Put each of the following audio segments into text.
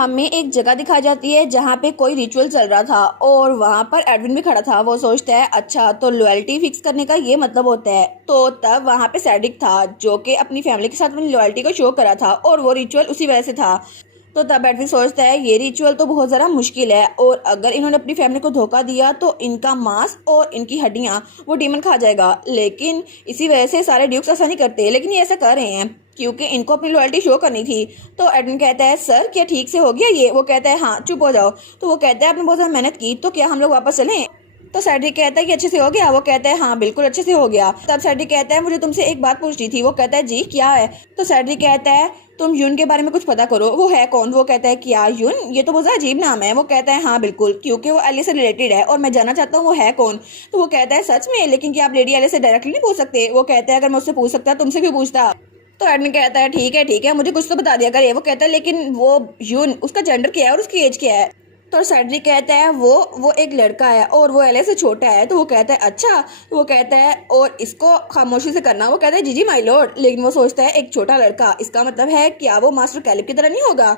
हमें एक जगह दिखाई जाती है जहाँ पे कोई रिचुअल चल रहा था और वहाँ पर एडविन भी खड़ा था। वो सोचता है अच्छा तो लॉयल्टी फिक्स करने का ये मतलब होता है। तो तब वहाँ पे सैडिक था जो कि अपनी फैमिली के साथ अपनी लॉयल्टी को शो करा था और वो रिचुअल उसी वजह से था। तो तब एडविन सोचता है ये रिचुअल तो बहुत ज़्यादा मुश्किल है और अगर इन्होंने अपनी फैमिली को धोखा दिया तो इनका मांस और इनकी हड्डियाँ वो डीमन खा जाएगा। लेकिन इसी वजह से सारे ड्यूक्स ऐसा नहीं करते, लेकिन ये ऐसा कर रहे हैं क्योंकि इनको अपनी लॉयल्टी शो करनी थी। तो एडविन कहता है सर क्या ठीक से हो गया ये? वो कहता है हाँ चुप हो जाओ। तो वो कहता है आपने बहुत ज़्यादा मेहनत की तो क्या हम लोग वापस चलें? तो सैडिक कहता है कि अच्छे से हो गया? वो कहता है हाँ बिल्कुल अच्छे से हो गया। तब सैडिक कहता है मुझे तुमसे एक बात पूछनी थी। वो कहता है जी क्या है? तो सैडिक कहता है तुम यून के बारे में कुछ पता करो। वो है कौन? वो कहता है क्या यून? ये तो बहुत अजीब नाम है। वो कहता है हाँ बिल्कुल, क्योंकि वो एलिया से रिलेटेड है और मैं जानना चाहता हूँ वो है कौन। तो वो कहता है सच में? लेकिन क्या आप लेडी एलिया से डायरेक्टली नहीं पूछ सकते? वो कहता है अगर मैं उससे पूछ सकता तुमसे क्यों पूछता? तो एडमिन कहता है ठीक है मुझे कुछ तो बता दिया करे। वो कहता है लेकिन वो यून उसका जेंडर क्या है और उसकी एज क्या है? तो सैडरिक कहता है वो एक लड़का है और वो एलिया से छोटा है। तो वो कहता है अच्छा। तो वो कहता है और इसको खामोशी से करना। वो कहता है जी जी माय लॉर्ड। लेकिन वो सोचता है एक छोटा लड़का, इसका मतलब है क्या वो मास्टर कैलिब की तरह नहीं होगा?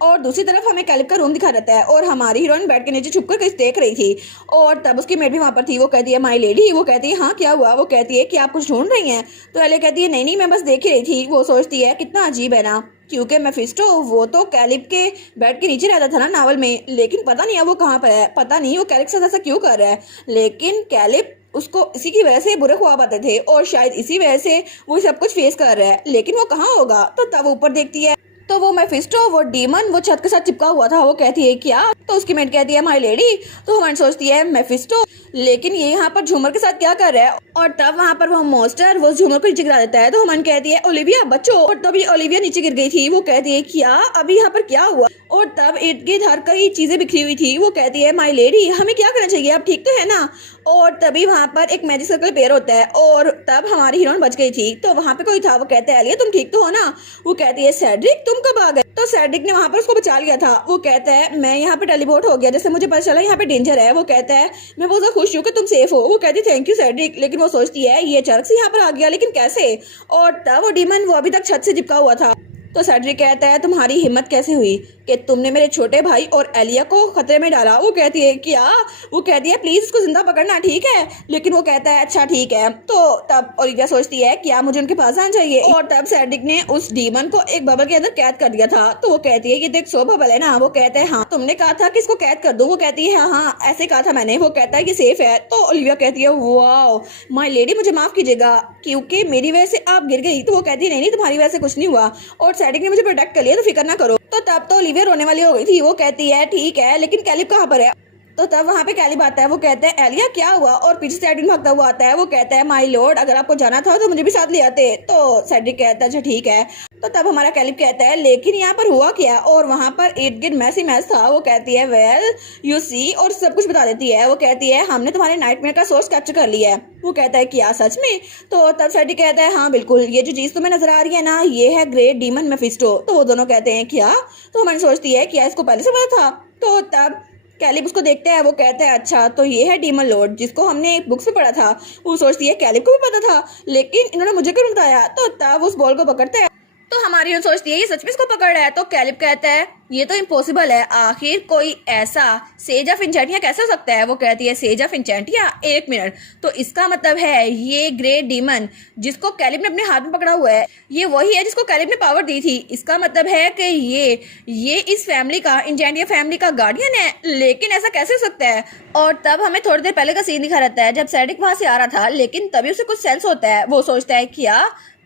और दूसरी तरफ हमें कैलिब का रूम दिखा रहता है और हमारी हीरोइन बेड के नीचे छुपकर कुछ देख रही थी और तब उसकी मेड भी वहाँ पर थी। वो कहती है माय लेडी। वो कहती है हाँ क्या हुआ? वो कहती है कि आप कुछ ढूंढ रही हैं? तो एलिया कहती है नहीं मैं बस देख ही रही थी। वो सोचती है कितना अजीब है ना, क्योंकि मेफिस्टो वो तो कैलिब के बेड के नीचे रहता था ना नावल में, लेकिन पता नहीं अब वो कहाँ पर है। पता नहीं वो कैलिब के साथ ऐसा क्यों कर रहा है, लेकिन कैलिब उसको इसी की वजह से बुरे ख्वाब आते थे और शायद इसी वजह से वो सब कुछ फेस कर रहा है। लेकिन वो कहाँ होगा? तो तब ऊपर देखती है तो वो मेफिस्टो वो डीमन वो छत के साथ चिपका हुआ था। वो कहती है क्या? तो उसकी मेट कहती है माय लेडी। तो हमारी सोचती है मेफिस्टो लेकिन ये यहाँ पर झूमर के साथ क्या कर रहा है? और तब वहाँ पर वो मॉन्स्टर वो झूमर को नीचे गिरा देता है। तो हमारी कहती है ओलिविया बच्चों। और तभी ओलिविया नीचे गिर गई थी। वो कहती है क्या अभी यहाँ पर क्या हुआ? और तब इर्द गिर्द हर कई चीजें बिखरी हुई थी। वो कहती है माय लेडी हमें क्या करना चाहिए, आप ठीक तो है ना? और तभी वहाँ पर एक मैजिक सर्कल पेयर होता है और तब हमारी हीरोइन बच गई थी। तो वहाँ पे कोई था। वो कहता है एलिया तुम ठीक तो हो ना? वो कहती है सैड्रिक तुम कब आ गए? तो सैड्रिक ने वहाँ पर उसको बचा लिया था। वो कहता है मैं यहाँ पे टेलीपोर्ट हो गया जैसे मुझे पता चला यहाँ पे डेंजर है। वो कहता है मैं बहुत ज्यादा खुश हूँ कि तुम सेफ हो। वो कहती है थैंक यू सैड्रिक। लेकिन वो सोचती है ये अचानक से यहाँ पर आ गया लेकिन कैसे? और तब वो डीमन वो अभी तक छत से चिपका हुआ था। तो सैड्रिक कहता है तुम्हारी हिम्मत कैसे हुई कि तुमने मेरे छोटे भाई और एलिया को खतरे में डाला? वो कहती है क्या? वो कहती है प्लीज इसको जिंदा पकड़ना ठीक है? लेकिन वो कहता है अच्छा ठीक है। तो तब ओलिविया सोचती है क्या मुझे उनके पास आना चाहिए? और तब सैड्रिक ने उस डीमन को एक बबल के अंदर कैद कर दिया था। तो वो कहती है कि देख सो बबल है ना? वो कहता है हाँ तुमने कहा था कि इसको कैद कर दो। वो कहती है हाँ ऐसे कहा था मैंने। वो कहता है कि सेफ है। तो ओलिविया कहती है वाओ माय लेडी मुझे माफ कीजिएगा क्योंकि मेरी वजह से आप गिर गई। तो वो कहती है नहीं तुम्हारी वजह से कुछ नहीं हुआ और सैड्रिक ने मुझे प्रोटेक्ट कर लिया तो फिक्र ना करो। तो तब तो ओलिविया रोने वाली हो गई थी। वो कहती है ठीक है लेकिन कैलिब कहाँ पर है? तो तब वहाँ पे कैलिब आता है। वो कहता है एलिया क्या हुआ? और पीछे से एडविन भागता हुआ आता है। वो कहता है माय लॉर्ड अगर आपको जाना था तो मुझे भी साथ ले आते। तो सैड्रिक कहता है अच्छा ठीक है। तो तब हमारा कैलिब कहता है लेकिन यहाँ पर हुआ क्या? और वहाँ पर इर्द गिर्द मैसी मैच था। वो कहती है वेल यू सी और सब कुछ बता देती है। वो कहती है हमने तुम्हारे नाइटमेयर का सोर्स कैप्चर कर लिया है। वो कहता है क्या सच में? तो तब सैड्रिक कहता है हाँ बिल्कुल ये जो चीज तुम्हें नजर आ रही है ना ये है ग्रेट डीमन मेफिस्टो। तो वो दोनों कहते हैं क्या? तो हमारी सोचती है क्या इसको पहले से पता था? तो तब कैलिब उसको देखता है। वो कहता है अच्छा तो ये है डीमन लॉर्ड जिसको हमने बुक्स में पढ़ा था। वो सोचती है कैलिब को भी पता था लेकिन इन्होंने मुझे क्यों बताया? तो तब उस बॉल को पकड़ता है। तो हमारी हीरोइन सोचती है ये सच में इसको पकड़ रहा है। तो कैलिब कहता है ये तो इम्पॉसिबल है, आखिर कोई ऐसा सेज ऑफ इंचेंटिया कैसे हो सकता है? वो कहती है सेज ऑफ इंचेंटिया एक मिनट। तो इसका मतलब है ये ग्रेट डीमन जिसको कैलिब ने अपने हाथ में पकड़ा हुआ है ये वही है जिसको कैलिब ने पावर दी थी। इसका मतलब है कि ये इस फैमिली का इंचेंटिया फैमिली का गार्डियन है। लेकिन ऐसा कैसे हो सकता है? और तब हमें थोड़ी देर पहले का सीन दिखा रहता है जब सैडिक वहां से आ रहा था लेकिन तभी उसे कुछ सेंस होता है। वो सोचता है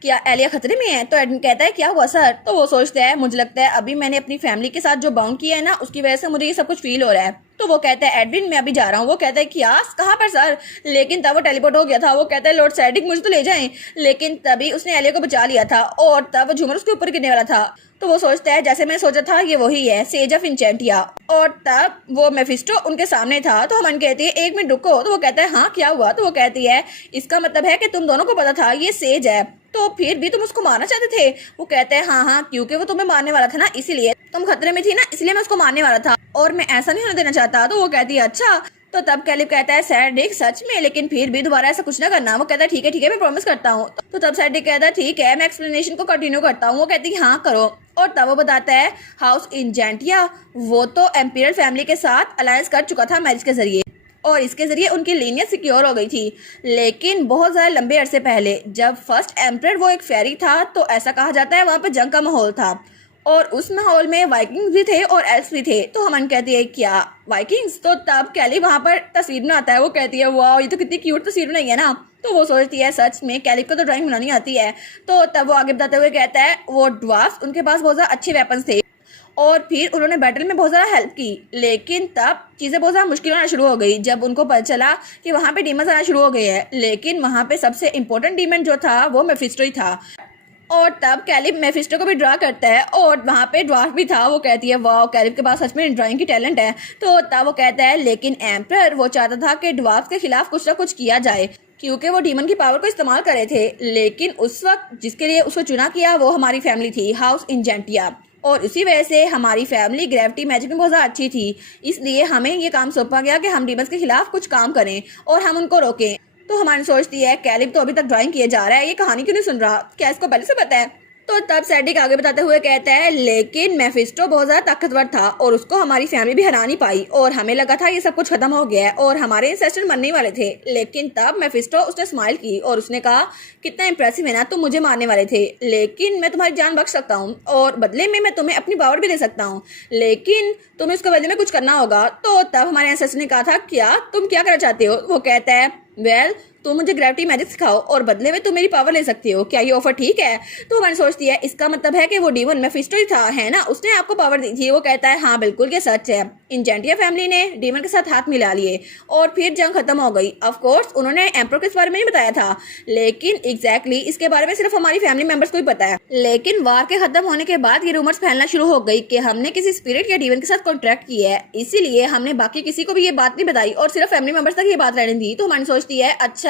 क्या एलिया खतरे में है? तो एडमिन कहता है क्या हुआ सर? तो वो सोचता है मुझे लगता है अभी मैंने अपनी फैमिली के साथ जो बाउंड किया है ना उसकी वजह से मुझे ये सब कुछ फील हो रहा है। तो वो कहता है एडविन मैं अभी जा रहा हूँ। वो कहता है क्या कहाँ पर सर? लेकिन तब वो टेलीपोर्ट हो गया था। वो कहता है लॉर्ड सैडिक मुझे तो ले जाएं। लेकिन तभी उसने एलिया को बचा लिया था और तब वो झूमर उसके ऊपर गिरने वाला था। तो वो सोचता है जैसे मैं सोचा था ये वही है सेज ऑफ इंचेंटिया। और तब वो मेफिस्टो उनके सामने था। तो हमन कहती है एक मिनट रुको। तो वो कहता है हाँ क्या हुआ? तो वो कहती है इसका मतलब है कि तुम दोनों को पता था ये सेज है तो फिर भी तुम उसको मारना चाहते थे? वो कहते हैं हाँ क्योंकि वो तुम्हें मारने वाला था ना, इसीलिए तुम खतरे में थी ना इसलिए मैं उसको मारने वाला था और मैं ऐसा नहीं होने देना चाहता। तो वो कहती है अच्छा तो तब कैलिब कहता है सैडिक सच में, लेकिन फिर भी दोबारा ऐसा कुछ ना करना। वो कहता है ठीक है मैं प्रॉमिस करता हूँ। तो तब सैडिक कहता है ठीक है, मैं एक्सप्लेनेशन को कंटिन्यू करता हूँ। वो कहती है हाँ करो। और तब वो बताता है हाउस इंजेंटिया वो तो एम्पियर फैमिली के साथ अलायंस कर चुका था मैरिज के जरिए, और इसके जरिए उनकी लीनियज सिक्योर हो गई थी। लेकिन बहुत ज़्यादा लंबे अरसे पहले जब फर्स्ट एम्परर वो एक फेरी था, तो ऐसा कहा जाता है वहाँ पे जंग का माहौल था, और उस माहौल में वाइकिंग्स भी थे और एल्फ्स भी थे। तो हमन कहती है क्या वाइकिंग्स? तो तब कैली वहाँ पर तस्वीर बनाता है। वो कहती है वाह ये तो कितनी क्यूट तस्वीर बनाई है ना। तो वो सोचती है सच में कैली को तो ड्राइंग बनानी आती है। तो तब वो आगे बताते हुए कहता है वो ड्वार्फ्स उनके पास बहुत ज़्यादा अच्छे वेपन्स थे, और फिर उन्होंने बैटल में बहुत ज़्यादा हेल्प की। लेकिन तब चीज़ें बहुत ज़्यादा मुश्किल होना शुरू हो गई जब उनको पता चला कि वहाँ पे डीमंस आना शुरू हो गए हैं। लेकिन वहाँ पे सबसे इम्पोर्टेंट डीमन जो था वो मेफिस्टो ही था। और तब कैलिब मेफिस्टो को भी ड्रा करता है, और वहाँ पे ड्वार्फ भी था। वो कहती है वाह कैलिब के पास सच में ड्राइंग की टैलेंट है। तो तब वो कहता है लेकिन एम्परर वो चाहता था कि ड्वार्फ के खिलाफ कुछ ना कुछ किया जाए, क्योंकि वो डीमन की पावर को इस्तेमाल कर रहे थे। लेकिन उस वक्त जिसके लिए उसको चुना किया वो हमारी फैमिली थी, हाउस इंजेंटिया, और इसी वजह से हमारी फैमिली ग्रेविटी मैजिक में बहुत ज़्यादा अच्छी थी। इसलिए हमें ये काम सौंपा गया कि हम डीमंस के खिलाफ कुछ काम करें और हम उनको रोकें। तो हमारी सोचती है कैलिब तो अभी तक ड्राइंग किए जा रहा है, ये कहानी क्यों नहीं सुन रहा, क्या इसको पहले से पता है? तो तब सैडिक आगे बताते हुए कहता है लेकिन मेफिस्टो बहुत ज़्यादा ताकतवर था और उसको हमारी फैमिली भी हरा नहीं पाई, और हमें लगा था ये सब कुछ खत्म हो गया है और हमारे इंसेस्टर मरने वाले थे। लेकिन तब मेफिस्टो उसने स्माइल की और उसने कहा कितना इंप्रेसिव है ना, तुम मुझे मारने वाले थे लेकिन मैं तुम्हारी जान बख्श सकता हूँ, और बदले में मैं तुम्हें अपनी पावर भी दे सकता हूँ, लेकिन तुम्हें उसके बदले में कुछ करना होगा। तो तब हमारे इंसेस्टर ने कहा था क्या तुम क्या करना चाहते हो? वो कहता है वेल तुम मुझे ग्रेविटी मैजिक सिखाओ और बदले में तुम मेरी पावर ले सकते हो, क्या ये ऑफर ठीक है? तो हमारी सोचती है इसका मतलब है कि वो डीमन मेफिस्टो ही था, है ना, उसने आपको पावर दी थी। वो कहता है हाँ बिल्कुल ये सच है। इंजेंटिया फैमिली ने डीमन के साथ हाथ मिला लिए और फिर जंग खत्म हो गई। ऑफ कोर्स उन्होंने एम्परर के बारे में नहीं बताया था, लेकिन एग्जैक्टली इसके बारे में सिर्फ हमारी फैमिली मेंबर्स को ही पता है। लेकिन वार के खत्म होने के बाद ये रूमर्स फैलना शुरू हो गई कि हमने किसी स्पिरिट या डीमन के साथ कॉन्ट्रैक्ट किया है, इसीलिए हमने बाकी किसी को भी ये बात नहीं बताई और सिर्फ फैमिली मेंबर्स तक ये बात रहने दी। तो हमारी सोचती है अच्छा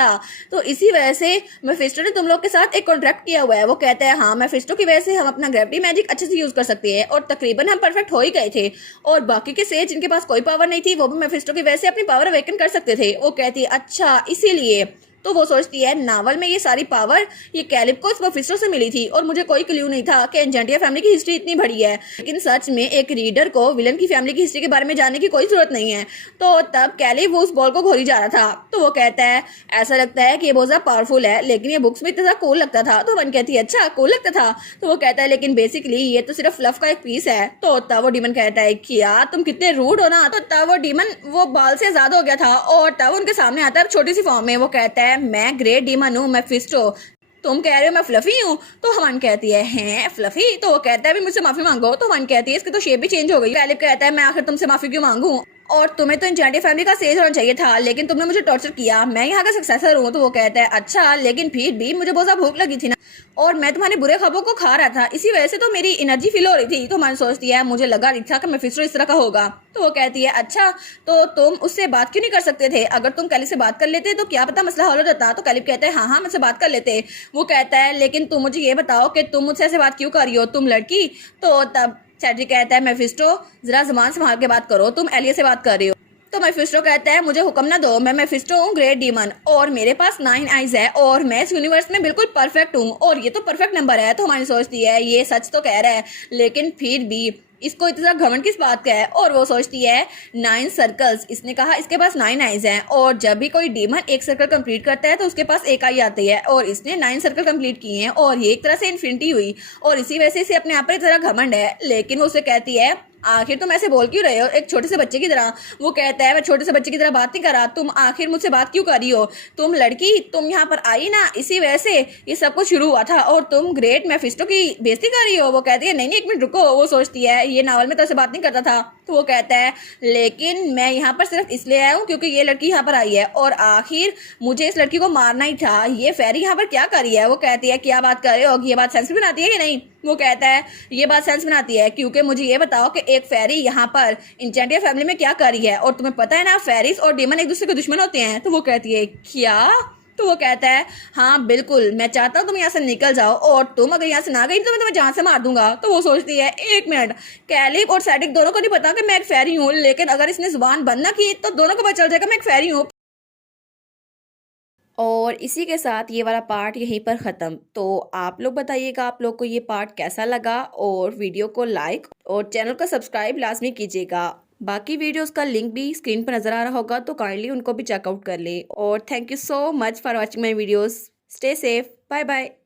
तो इसी वजह से मेफिस्टो ने तुम लोग के साथ एक कॉन्ट्रैक्ट किया हुआ है। वो कहता है हाँ मेफिस्टो की वजह से हम अपना ग्रेविटी मैजिक अच्छे से यूज कर सकते हैं, और तकरीबन हम परफेक्ट हो ही गए थे, और बाकी के सेज जिनके पास कोई पावर नहीं थी वो भी मेफिस्टो की वजह से अपनी पावर अवेकन कर सकते थे। वो कहती है अच्छा इसीलिए। तो वो सोचती है नावल में ये सारी पावर ये कैलिब को इस मेफिस्टो से मिली थी, और मुझे कोई क्लू नहीं था कि एंजेंटिया फैमिली की हिस्ट्री इतनी बड़ी है। लेकिन सच में एक रीडर को विलन की फैमिली की हिस्ट्री के बारे में जानने की कोई जरूरत नहीं है। तो तब कैलिब वो उस बॉल को घोरी जा रहा था। तो वो कहता है ऐसा लगता है कि ये बहुत ज्यादा पावरफुल है, लेकिन ये बुक्स में इतना ज्यादा कूल लगता था। तो वन कहती है अच्छा कूल लगता था? तो वो कहता है लेकिन बेसिकली ये तो सिर्फ फ्लफ का एक पीस है। तो तब वो डीमन कहता है क्या तुम कितने रूड हो ना। तो तब वो डीमन वो बाल से आजाद हो गया था, और तब उनके सामने आता है छोटी सी फॉर्म में। वो कहता है मैं ग्रेट डीमन हूँ मेफिस्टो, तुम कह रहे हो मैं फ्लफी हूँ? तो हवन कहती है हैं फ्लफी? तो वो कहता है भी मुझसे माफी मांगो। तो हवन कहती है इसकी तो शेप भी चेंज हो गई। कैलिब कहता है मैं आखिर तुमसे माफी क्यों मांगू, और तुम्हें तो इंजेंटिया फैमिली का सेज होना चाहिए था, लेकिन तुमने मुझे टॉर्चर किया, मैं यहाँ का सक्सेसर हूँ। तो वो कहता है अच्छा लेकिन फिर भी मुझे बहुत ज्यादा भूख लगी थी ना, और मैं तुम्हारे बुरे ख्वाबों को खा रहा था, इसी वजह से तो मेरी एनर्जी फील हो रही थी। तो मन सोचती है मुझे लगा नहीं था कि मेफिस्टो इस तरह का होगा। तो वो कहती है अच्छा तो तुम उससे बात क्यों नहीं कर सकते थे? अगर तुम कैलिब से बात कर लेते तो क्या पता मसला हल हो जाता। तो कैलिब कहता है हाँ मुझसे बात कर लेते। वो कहता है लेकिन तुम मुझे ये बताओ कि तुम मुझसे ऐसे बात क्यों कर रही हो, तुम लड़की? तो तब सैड्रिक कहता है मेफिस्टो जरा जुबान संभाल के बात करो, तुम एलिया से बात कर रही हो। तो मेफिस्टो कहता है मुझे हुक्म ना दो, मैं मेफिस्टो हूँ ग्रेट डीमन, और मेरे पास 9 आइज है, और मैं इस यूनिवर्स में बिल्कुल परफेक्ट हूँ, और ये तो परफेक्ट नंबर है। तो हमारी सोचती है ये सच तो कह रहा है, लेकिन फिर भी इसको इतना घमंड किस बात का है? और वो सोचती है 9 सर्कल्स, इसने कहा इसके पास 9 आइज हैं, और जब भी कोई डीमन एक सर्कल कंप्लीट करता है तो उसके पास एक आई आती है, और इसने 9 सर्कल कंप्लीट किए हैं, और ये एक तरह से इन्फिनिटी हुई, और इसी वजह से इसे अपने आप पर इतना घमंड है। लेकिन वो उसे कहती है आखिर तुम ऐसे बोल क्यों रहे हो एक छोटे से बच्चे की तरह? वो कहता है मैं छोटे से बच्चे की तरह बात नहीं कर रहा, तुम आखिर मुझसे बात क्यों कर रही हो? तुम लड़की, तुम यहाँ पर आई ना, इसी वजह से ये सब कुछ शुरू हुआ था, और तुम ग्रेट मेफिस्टो की बेइज्जती कर रही हो। वो कहती है नहीं एक मिनट रुको। वो सोचती है ये नावल में तो ऐसे बात नहीं करता था। तो वो कहता है लेकिन मैं यहाँ पर सिर्फ इसलिए आया हूँ क्योंकि ये लड़की यहाँ पर आई है, और आखिर मुझे इस लड़की को मारना ही था। ये फेरी यहाँ पर क्या कर रही है? वो कहती है क्या बात कर रहे हो, ये बात सेंस बनाती है कि नहीं? वो कहता है ये बात सेंस बनाती है, क्योंकि मुझे ये बताओ कि एक फेरी यहाँ पर इंजेंटिया फैमिली में क्या कर रही है, और तुम्हें पता है ना फेरीज और डीमन एक दूसरे के दुश्मन होते हैं। तो वो कहती है क्या? तो वो कहता है हाँ बिल्कुल, मैं चाहता हूँ तुम यहाँ से निकल जाओ, और तुम अगर यहाँ से ना गई तो मैं तुम्हें जान से मार दूंगा। तो वो सोचती है एक मिनट, कैलिब और सैडिक दोनों को नहीं पता कि मैं एक फेरी हूँ, लेकिन अगर इसने जुबान बंद ना की तो दोनों को पता चल जाएगा मैं एक फेरी हूँ। और इसी के साथ ये वाला पार्ट यहीं पर ख़त्म। तो आप लोग बताइएगा आप लोग को ये पार्ट कैसा लगा, और वीडियो को लाइक और चैनल को सब्सक्राइब लाजमी कीजिएगा। बाकी वीडियोस का लिंक भी स्क्रीन पर नज़र आ रहा होगा, तो काइंडली उनको भी चेकआउट कर ले। और thank you so much for watching my videos. Stay safe, bye bye.